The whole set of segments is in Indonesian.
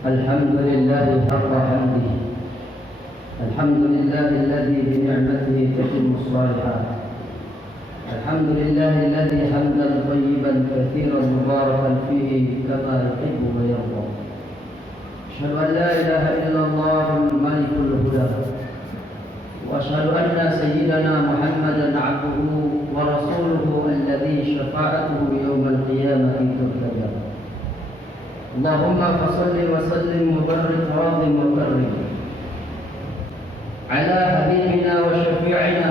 الحمد لله حق حمده. الحمد لله الذي بنعمته تتم الصالحات. الحمد لله الذي حمدا طيبا كثيرا مباركا فيه كما يحب ويرضى. أشهد أن لا إله إلا الله الملك الهدى، وأشهد أن سيدنا محمدا عبده ورسوله الذي شفاعته يوم القيامة ترتجى. اللهم فصل وسلم وبارك وعظم وكرم على حبيبنا وشفيعنا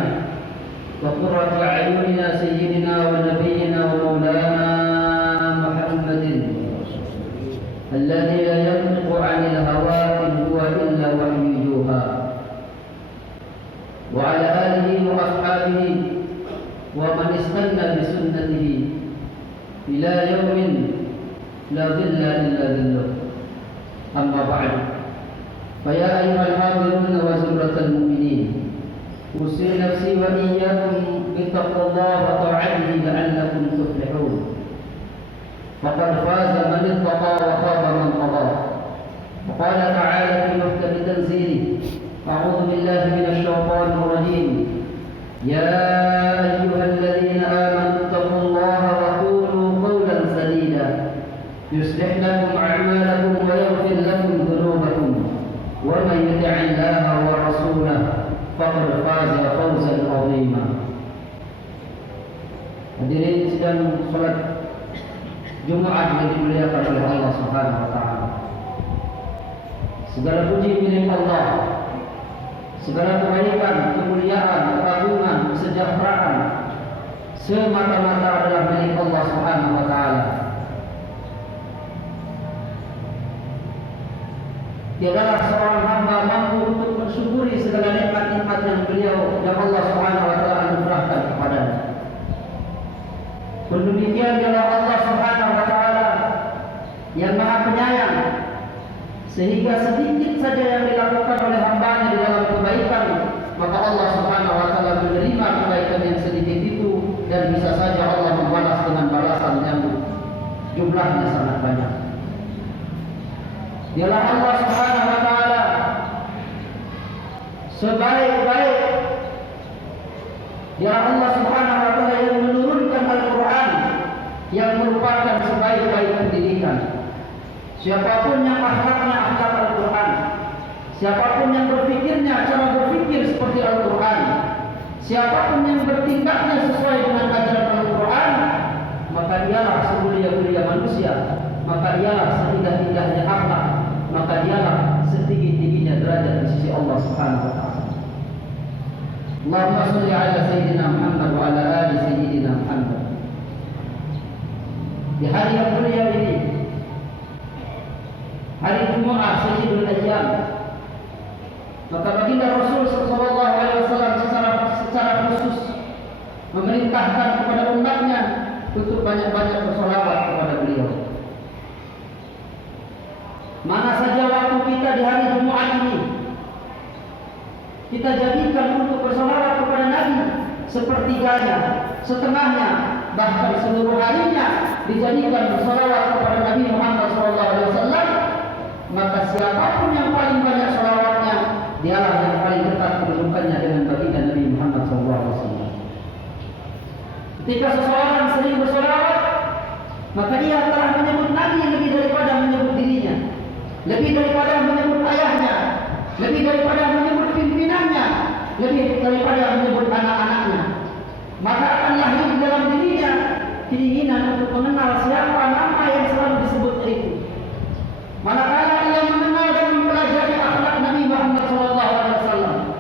وقرة أعيننا سيدنا ونبينا ومولانا محمد الذي لا ينطق عن الهوى إن هو إلا وحي يوحى، وعلى آله وأصحابه ومن استنى بسنته إلى يوم لا ظل إلا ظله. أما بعد، فيا أيها الحاضرون وزمرة المؤمنين، أوصي نفسي وإياكم بتقوى الله وطاعته لعلكم تفلحون. فقد فاز من اتقى وخاب من طغى. وقال تعالى في محكم تنزيله: أعوذ بالله من الشيطان الرجيم. يا أيها الذين آمنوا اتقوا الله وقولوا قولا سديدا يصلح لكم أعمالكم ويغفر لكم ذنوبكم ومن يطع الله ورسوله فقد فاز فوزا عظيما. Hadirin sidang salat Jumat yang dimuliakan oleh Allah Subhanahu wa taala. Segala puji milik Allah. Segala kebaikan, kemuliaan, keagungan, kesejahteraan semata-mata adalah milik Allah Subhanahu wa taala. Tiadalah seorang hamba mampu untuk mensyukuri segala nikmat-nikmat yang Allah Subhanahu wa taala anugerahkan kepadanya. Demikian ialah Allah Subhanahu wa taala yang Maha Penyayang, sehingga sedikit saja yang dilakukan oleh hambanya di dalam kebaikan, maka Allah Subhanahu wa taala menerima kebaikan yang sedikit itu, dan bisa saja Allah membalas dengan balasan yang jumlahnya sangat banyak. Dialah Allah Subhanahu wa taala sebaik-baik. Dialah Allah Subhanahu wa taala yang menurunkan Al-Qur'an yang merupakan sebaik-baik pendidikan. Siapapun yang akhlaknya akhlak Al-Qur'an, siapapun yang berpikirnya cara berpikir seperti Al-Qur'an, siapapun yang bertindaknya sesuai dengan ajaran Al-Qur'an, maka dialah semulia-mulia manusia, maka dialah seindah-indahnya akhlak, maka dialah setinggi-tingginya derajat di sisi Allah Subhanahu wa taala. Allahumma shalli ala sayyidina Muhammad wa ala ali sayyidina Muhammad. Di hari yang mulia ini, hari Jumat Sayyidul Ayyam, maka baginda Rasul sallallahu alaihi wasallam secara khusus memerintahkan kepada umatnya untuk banyak-banyak bersolawat kepada beliau. Mana saja waktu kita di hari Jumat ini kita jadikan untuk bersolawat kepada Nabi, sepertiganya, setengahnya, bahkan seluruh harinya dijadikan bersolawat kepada Nabi Muhammad SAW, maka siapapun yang paling banyak solawatnya, dialah yang paling dekat kedudukannya dengan baginda Nabi Muhammad SAW. Ketika seseorang sering bersolawat, maka ia telah menyebut Nabi lebih daripada menyebut dirinya, lebih daripada menyebut ayahnya, lebih daripada menyebut pimpinannya, lebih daripada menyebut anak-anaknya. Maka akan lahir di dalam dirinya keinginan untuk mengenal siapa nama yang selalu disebutnya itu. Manakala ia mengenal dan mempelajari akhlak Nabi Muhammad SAW,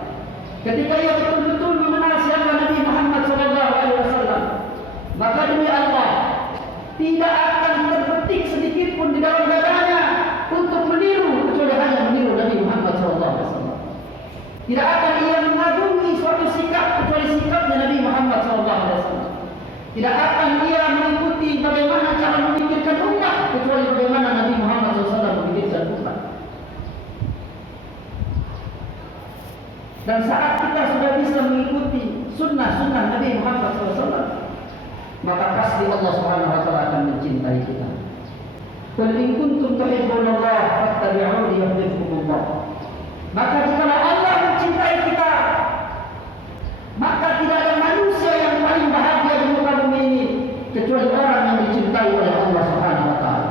ketika ia betul-betul mengenal siapa Nabi Muhammad SAW, maka demi Allah tidak akan terbetik sedikit pun di dalam dadanya untuk meniru, kecuali hanya meniru Nabi Muhammad SAW. Tidak akan ia mengagumi suatu sikap kecuali sikapnya Nabi Muhammad SAW. Tidak akan ia mengikuti bagaimana cara memikirkan umat kecuali bagaimana Nabi Muhammad SAW memikirkan umat. Dan saat kita sudah bisa mengikuti sunnah-sunnah Nabi Muhammad SAW, maka pasti Allah Subhanahu wa taala akan mencintai kita. Qul in kuntum tuhibbunallaha fattabi'uni yuhibbukumullah. Maka jika Allah mencintai kita, maka tidak ada manusia yang paling bahagia di muka bumi ini kecuali orang yang dicintai oleh Allah Subhanahu wa taala.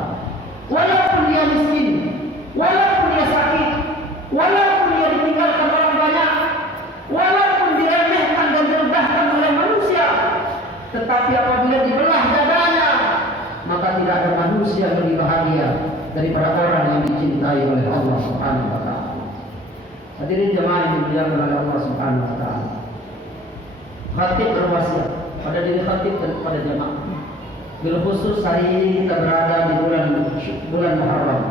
Walaupun dia miskin, walaupun dia sakit, walaupun dia ditinggalkan orang banyak, walaupun diremehkan dan direndahkan oleh manusia, tetapi apabila dibelah dadanya, maka tidak ada manusia yang lebih bahagia daripada orang yang dicintai oleh Allah Subhanahu wa taala. Hadirin jemaah yang dimuliakan oleh Allah Subhanahu wa taala. Khatib berwasiat pada diri khatib dan kepada jemaah. Bil khusus hari ini kita berada di bulan Muharram,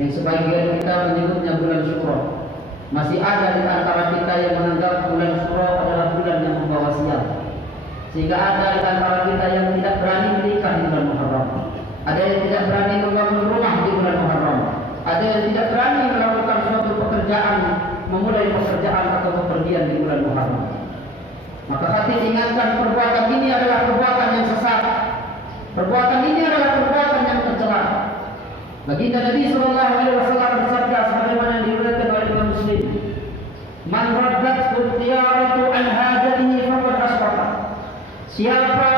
yang sebagian kita menyebutnya bulan Syuro. Masih ada di antara kita yang menganggap bulan Syuro adalah bulan yang membawa sial, sehingga ada di antara kita yang tidak berani menikah di bulan Muharram, ada yang tidak berani membangun rumah di bulan Muharram, ada yang tidak berani melakukan suatu pekerjaan, memulai pekerjaan atau bepergian di bulan Muharram. Maka hati ingatkan, perbuatan ini adalah perbuatan yang sesat. Perbuatan ini adalah perbuatan yang tercela. Baginda Nabi sallallahu alaihi wasallam bersabda sebagaimana yang diriwayatkan oleh Imam Muslim, "Man raddat tiyaratu an hajatihi faqad asyraka." Siapa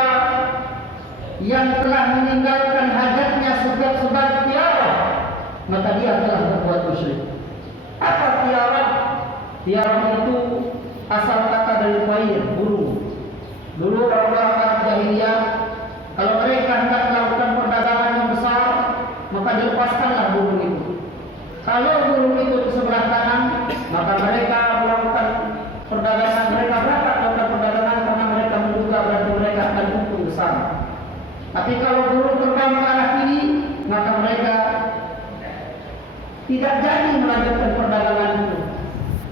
yang telah meninggalkan hajatnya sebab tiara, maka dia telah berbuat musyrik. Apa tiara? Tiara itu asal kata dari bair, burung. Dulu orang-orang Arab jahiliyah, kalau mereka hendak melakukan perdagangan yang besar, maka dilepaskanlah burung itu. Kalau burung itu di sebelah kanan, maka mereka melakukan perdagangan, mereka berangkat melakukan perdagangan karena mereka menduga berarti mereka akan untung besar. Tapi kalau burung terbang ke arah kiri, maka mereka tidak jadi melanjutkan perdagangan itu,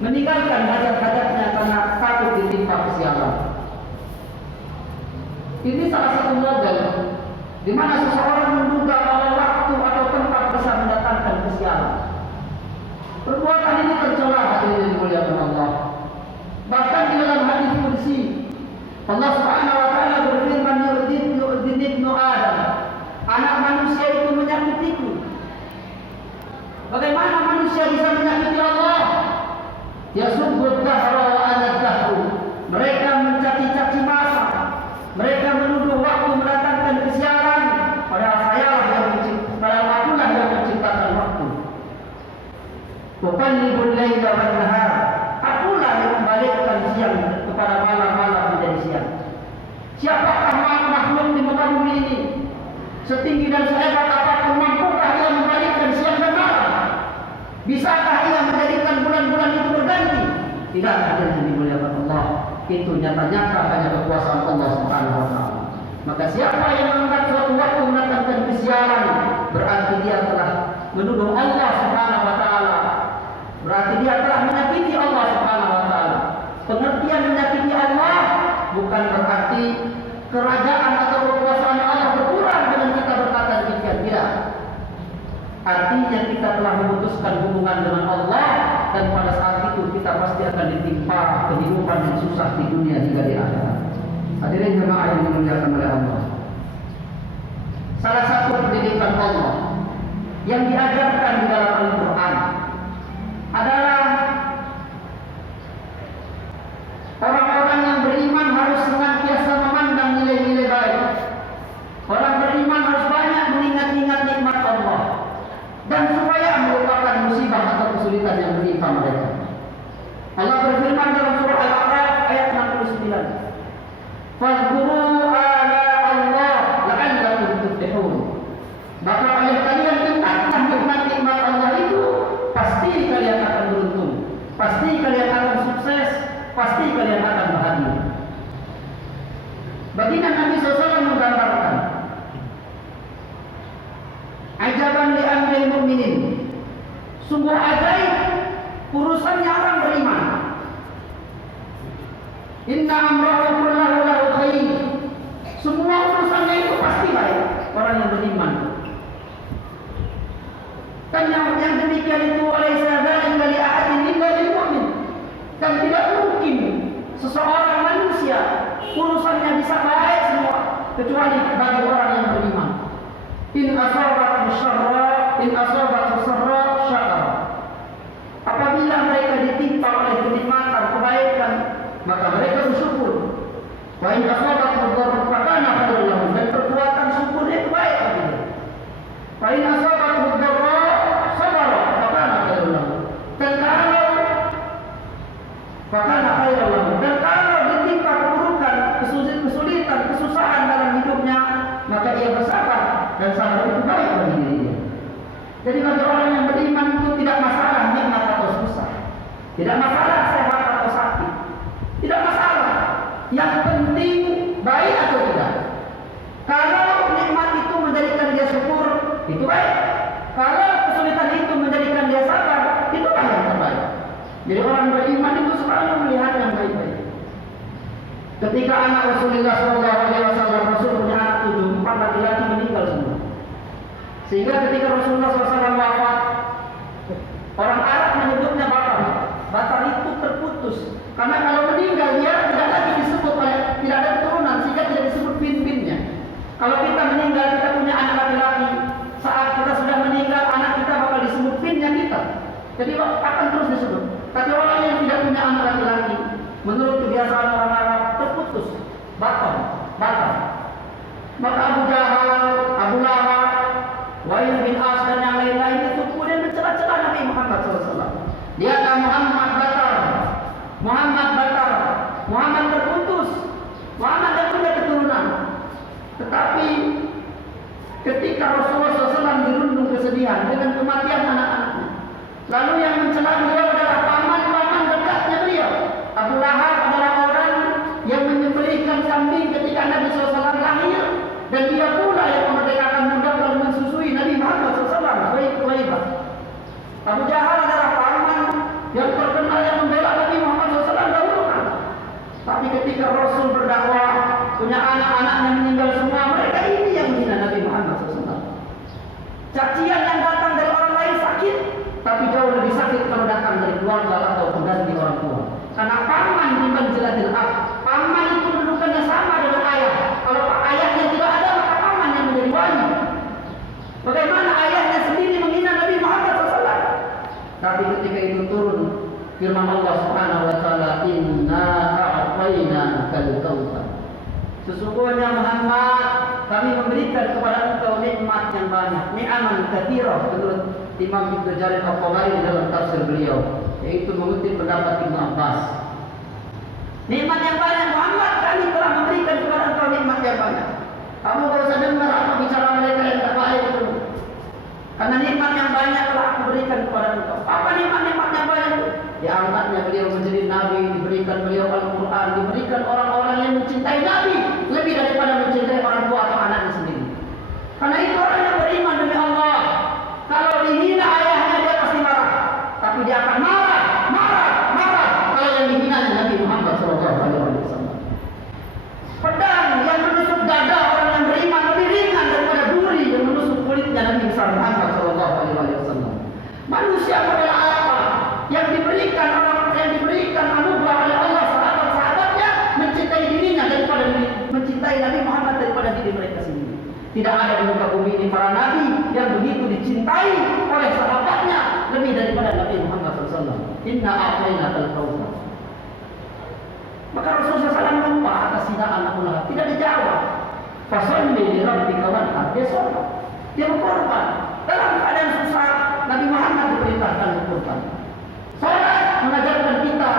meninggalkan hajat-hajatnya karena takut ditimpa kesialan. Ini salah satu model di mana seseorang menduga bahwa waktu atau tempat bisa mendatangkan kesialan. Perbuatan ini tercela, hadirin yang dimuliakan Allah. Bahkan di dalam hadis qudsi, Allah Subhanahu wa taala berfirman, "Yu'din ibnu Adam." Anak manusia itu menyakitiku. Bagaimana manusia bisa menyakiti Allah? Yasubbud dahra wa ana dahru. Mereka mencaci-caci masa. Mereka menuduh waktu mendatangkan kesialan, padahal akulah yang menciptakan waktu. Tuqallibul laila wan nahar. Akulah yang membalikkan siang kepada malam menjadi siang. Siapakah makhluk di muka bumi ini? Setinggi dan sehebat apapun, mampukah ia membalikkan siang dan malam? Bisakah ia menjadikan bulan-bulan itu berganti? Tidak, hadirin yang dimuliakan Allah. Itu nyata-nyata hanya kekuasaan Allah Subhanahu wa taala. Maka siapa yang menganggap suatu waktu mendatangkan kesialan, berarti dia telah menuduh Allah Subhanahu wa taala. Berarti dia telah menyakiti Allah Subhanahu wa taala. Pengertian menyakiti Allah bukan berarti kerajaan atau kekuasaan Allah berkurang dengan kita berkata demikian, tidak. Artinya kita telah memutuskan hubungan dengan Allah, dan pada saat itu kita pasti akan ditimpa kehidupan yang susah di dunia hingga di akhirat. Hadirin jemaah yang dimuliakan oleh Allah. Salah satu pendidikan Allah yang diajarkan di dalam Al-Quran adalah orang-orang yang beriman harus senantiasa memandang nilai-nilai baik. Orang beriman harus banyak mengingat-ingat nikmat Allah, dan supaya melupakan musibah atau kesulitan yang menimpa mereka. Allah berfirman dalam surah Al-A'raf ayat 69, "Fadhkuru ala Allah la'allakum tuflihun." Maka oleh kalian ingatlah nikmat-nikmat Allah itu, pasti kalian akan beruntung, pasti kalian akan sukses, pasti kalian akan bahagia. Baginda Nabi SAW menggambarkan, "Ajaban li amril mu'minin." Sungguh ajaib urusannya orang beriman. "Inna amrahu kullahu lahu khair." Semua urusannya itu pasti baik orang yang beriman. Dan yang demikian itu alaysa dzalika li ahadin illa lil mu'min. Dan tidak mungkin seseorang manusia urusannya bisa baik semua kecuali bagi orang yang beriman. In asabat syarra, in asabat sarra syakara. Apabila mereka ditimpa oleh kenikmatan kebaikan, maka mereka bersyukur. Wa in asabat dharra fakana khairul lahum. Dan perbuatan syukur itu baik baginya. Wa in asabat dharra sabara fakana khairul lahum. Dan kalau fakana khairul lahum. Dan kalau ditimpa keburukan, kesulitan, kesusahan dalam hidupnya, maka ia bersabar. Dan sabar itu baik bagi dirinya. Jadi bagi orang yang beriman itu tidak masalah nikmat atau susah, tidak masalah sehat atau sakit, tidak masalah. Yang penting baik atau tidak. Kalau nikmat itu menjadikan dia syukur, itu baik. Kalau kesulitan itu menjadikan dia sabar, itulah yang terbaik. Jadi orang beriman itu selalu melihat yang baik-baik. Ketika anak Rasulullah SAW, Rasul punya anak 7, 4 laki-laki meninggal semua. Sehingga ketika Rasulullah SAW wafat, orang Arab menyebutnya batar. Batar itu terputus. Karena kalau meninggal dia tidak lagi disebut oleh, tidak ada keturunan, sehingga tidak disebut bin-binnya. Kalau kita meninggal, kita punya anak laki-laki. Saat kita sudah meninggal, anak kita bakal disebut binnya kita. Jadi akan terus disebut. Tapi orang yang tidak punya anak laki-laki, menurut kebiasaan orang Arab, terputus. Batar. Maka Abu Jahal, Abu Lahab, Wa'il bin As dan yang lain-lain itu kemudian mencela-cela Nabi Muhammad SAW. Dia kata Muhammad terputus, Muhammad tidak punya keturunan. Tetapi ketika Rasulullah SAW dirundung kesedihan dengan kematian anak-anaknya, lalu yang mencela beliau adalah paman-paman dekatnya beliau. Abu Lahab adalah orang yang menyembelihkan kambing ketika Nabi SAW lahir, dan dia pula yang memerdekakan budak lalu mensusui Nabi Muhammad SAW. Baik. Abu Jahal adalah paman yang terkenal yang membela Nabi Muhammad SAW dahulu. Tapi ketika Rasul berdakwah, punya anak-anaknya meninggal semua, mereka ini yang menghina Nabi Muhammad SAW. Cacian yang datang dari orang lain sakit, tapi jauh lebih sakit kalau datang dari keluarga atau dari orang tua. Karena paman di manzilatil ab. Paman itu kedudukannya sama dengan ayah. Kalau ayahnya tidak ada, maka paman yang menjadi wali. Bagaimana ayahnya sendiri menghina Nabi Muhammad SAW? Tapi ketika itu turun firman Allah Subhanahu wa taala, inna a'tainakal kautsar. Sesungguhnya Muhammad, kami memberikan kepada engkau nikmat yang banyak, ni'aman katsirah, menurut Imam Ibnu Jarir Al-Tabari dalam tafsir beliau, yaitu mengutip pendapat Ibnu Abbas. Nikmat yang banyak Muhammad, kami telah memberikan kepada engkau nikmat yang banyak. Kamu kalau usah dengar apa bicara mereka yang tak baik itu. Karena nikmat yang banyak telah aku berikan kepada engkau. Apa nikmat-nikmat yang banyak itu? Diangkatnya beliau menjadi Nabi, diberikan beliau Al-Quran, diberikan orang-orang yang mencintai Nabi lebih daripada mencintai orang tua atau anaknya sendiri. Karena itu orang yang beriman demi Allah, kalau dihina ayahnya dia pasti marah, tapi dia akan marah kalau yang dihina Nabi Muhammad SAW. Pedang yang menusuk dada orang yang beriman lebih ringan daripada duri yang menusuk kulitnya Nabi Muhammad SAW. Manusia adalah apa? Yang diberikan anugerah oleh Allah, sahabat-sahabatnya mencintai dirinya daripada mencintai Nabi Muhammad daripada diri mereka sendiri. Tidak ada di muka bumi ini para nabi yang begitu dicintai oleh sahabatnya lebih daripada Nabi Muhammad SAW. Inna a'tainakal kautsar. Maka Rasulullah SAW lupa atas hinaan Abu Lahab, tidak dijawab. Fasholli li rabbika wanhar. Dia sholat, dia berkorban. Dalam keadaan susah, Nabi Muhammad diperintahkan berkorban. Salat mengajarkan kita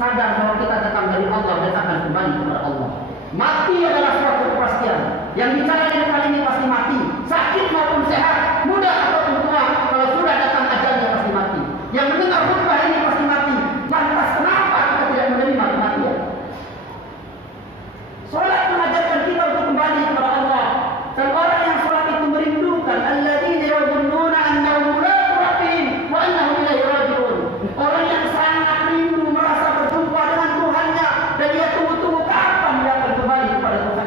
sadar bahwa kita datang dari Allah dan akan kembali kepada Allah. Mati adalah suatu kepastian. Yang bicara yang kali ini pasti mati, sakit maupun sehat, muda ataupun tua. Kalau sudah datang ajalnya pasti mati. Yang mendengar khutbah ini pasti mati. Lantas kenapa kita tidak menerima kematian? Salat mengajarkan kita untuk kembali kepada Allah. Dan orang yang salat itu merindukan alladzina yadhunnuna annahum mulaqu rabbihim wa annahum ilaihi raji'un. Orang yang sangat rindu merasa berjumpa dengan Tuhannya dan dia tunggu-tunggu kapan dia akan kembali kepada Tuhan.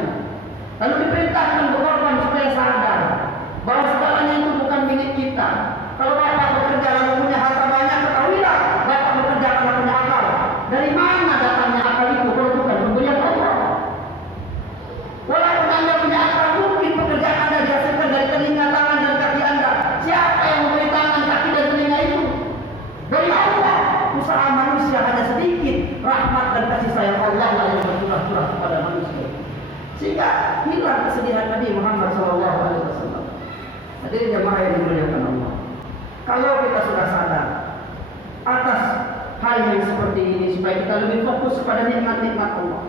Nabi Muhammad SAW. Hadirin jemaah yang dimuliakan Allah. Kalau kita sudah sadar atas hal yang seperti ini, supaya kita lebih fokus kepada nikmat-nikmat Allah,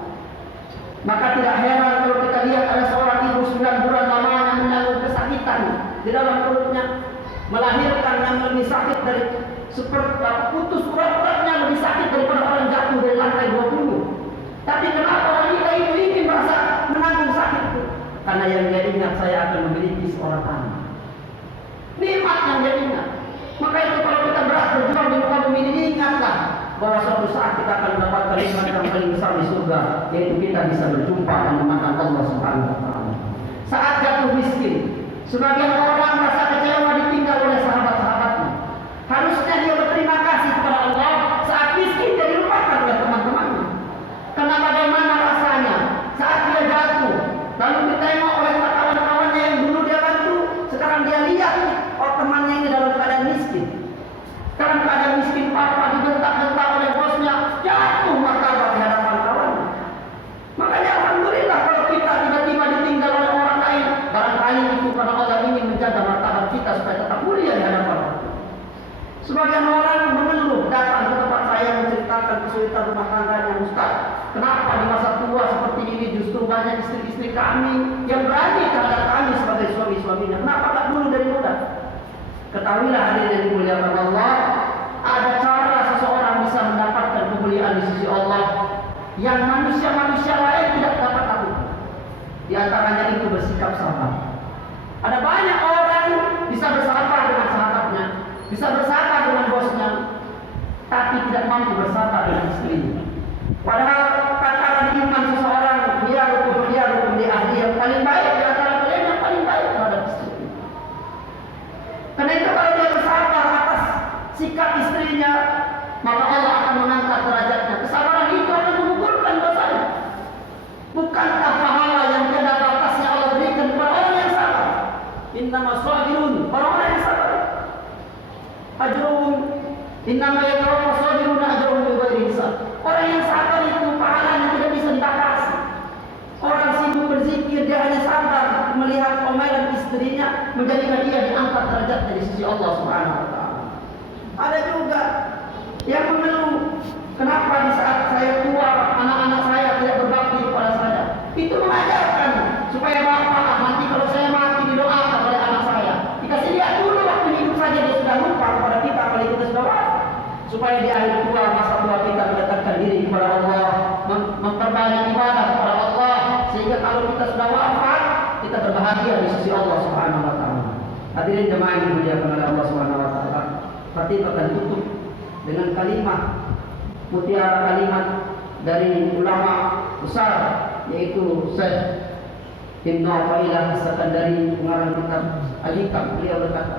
maka tidak heran kalau kita lihat ada seorang ibu 9 bulan lamanya menanggung kesakitan di dalam perutnya, melahirkan yang lebih sakit dari seperti putus urat-uratnya lebih sakit daripada orang jatuh dari lantai 20. Tapi kenapa wanita itu ingin merasa menanggung sakit itu? Karena yang dia ingat, saya akan memiliki seorang anak. Nikmat yang dia ingat. Maka itu kalau kita berat berjuang di muka bumi ini, ingatlah bahwa suatu saat kita akan mendapatkan nikmat yang paling besar di surga, yaitu kita bisa berjumpa dan memandang Allah Subhanahu wa taala. Saat jatuh miskin, sebagian orang merasa kecewa ditinggal oleh sahabat-sahabatnya. Harusnya dia berterima kasih kepada Allah saat miskin dia dilupakan oleh teman-temannya. Karena bagaimana rasanya saat dia jatuh, lalu ditengok oleh kawan-kawannya yang dulu dia bantu, sekarang dia lihat temannya ini dalam keadaan miskin. Dalam keadaan miskin, papa dibentak-bentak oleh bosnya, jatuh martabat di hadapan kawannya. Makanya alhamdulillah kalau kita tiba-tiba ditinggal oleh orang lain, barangkali itu karena Allah ingin menjaga martabat kita supaya tetap mulia di hadapan Allah. Sebagian orang mengeluh datang ke tempat saya menceritakan kesulitan rumah tangganya. Ustaz, kenapa di masa tua seperti ini justru banyak istri-istri kami yang berani terhadap kami sebagai suami-suaminya? Kenapa tak dulu dari muda? Ketahuilah hadirin yang dimuliakan Allah, ada cara seseorang bisa mendapatkan kemuliaan di sisi Allah yang manusia-manusia lain tidak dapat lakukan. Di antaranya itu bersikap sabar. Ada banyak orang bisa bersabar dengan sahabatnya, bisa bersabar dengan bosnya, tapi tidak mampu bersabar dengan istrinya. Padahal takaran iman seseorang, dia rukun di ahli yang paling baik di antara kalian, yang paling baik terhadap istri. Karena itu kalau dia bersabar atas sikap istrinya, maka Allah akan mengangkat derajatnya. Kesabaran itu akan mengukurkan dosanya. Bukankah pahala yang tiada batasnya Allah berikan kepada orang yang sabar? Innama sabirun, orang-orang yang sabar. Ajrun, innama yatawaffa sabiruna ajrun bighairi hisab. Orang yang sabar itu pahalanya tidak bisa dibatasi. Orang sibuk berzikir, dia hanya sabar melihat omelan istrinya, menjadikan dia diangkat derajatnya di sisi Allah Subhanahu wa taala. Ada juga yang mengeluh, kenapa di saat saya tua anak-anak saya tidak berbakti kepada saya? Itu mengajarkan supaya bapak nanti kalau saya mati didoakan oleh anak saya. Dikasih lihat dulu waktu hidup saja dia sudah lupa kepada kita kalau kita sudah wafat. Supaya di akhir tua, masa tua kita mendekatkan diri kepada Allah, memperbanyak ibadah kepada Allah, sehingga kalau kita sudah wafat kita berbahagia di sisi Allah Subhanahu wa taala. Hadirin jemaah yang dimuliakan oleh Allah Subhanahu wa taala. Berarti akan tutup dengan kalimat mutiara kalimat dari ulama besar, yaitu Syekh Ibnu Athaillah As-Sakandari, pengarang kitab Al-Hikam. Beliau berkata,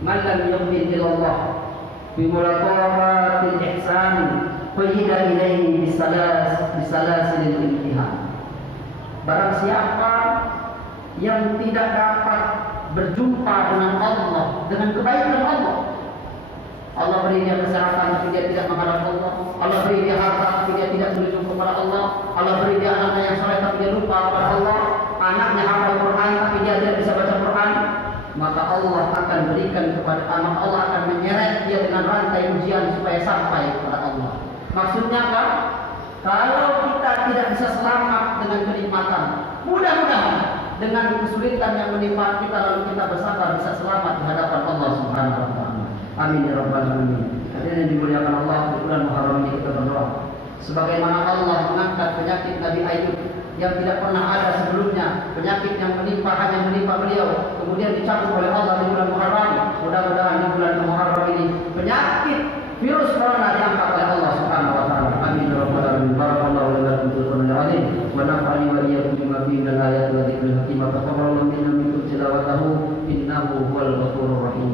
"Man lam yu'min billah bi mulaqafatil ihsan fayida ilaihi bisalasil imtihan." Barang siapa yang tidak dapat berjumpa dengan Allah, dengan kebaikan Allah, Allah beri dia kesehatan tapi dia tidak menghadap Allah, Allah beri dia harta tapi dia tidak menuju kepada Allah, Allah beri dia anaknya yang soleh tapi dia lupa kepada Allah, anaknya hafal Quran tapi dia tidak bisa baca Quran, maka Allah akan berikan kepada anak, Allah akan menyeret dia dengan rantai ujian supaya sampai kepada Allah. Maksudnya apa? Kalau kita tidak bisa selamat dengan kenikmatan, mudah-mudahan dengan kesulitan yang menimpa kita lalu kita bersabar bisa selamat di hadapan Allah Subhanahu wa taala. Amin ya rabbal alamin. Hadirin yang dimuliakan Allah, di bulan Muharram ini kita berdoa. Sebagaimana Allah mengangkat penyakit Nabi Ayub yang tidak pernah ada sebelumnya, penyakit yang hanya menimpa beliau, kemudian dicabut oleh Allah di bulan Muharram. Mudah-mudahan di bulan Muharram ini penyakit virus corona diangkat oleh Allah Subhanahu wa taala. Amin ya rabbal alamin. Barakallahu lana wa lakum fil azim wa nafa'ani wa iyyakum bima fihi min al-ayati wa dhikril hakim. Taqabbalallahu minna minkum tilawatahu innahu huwal ghafurur rahim.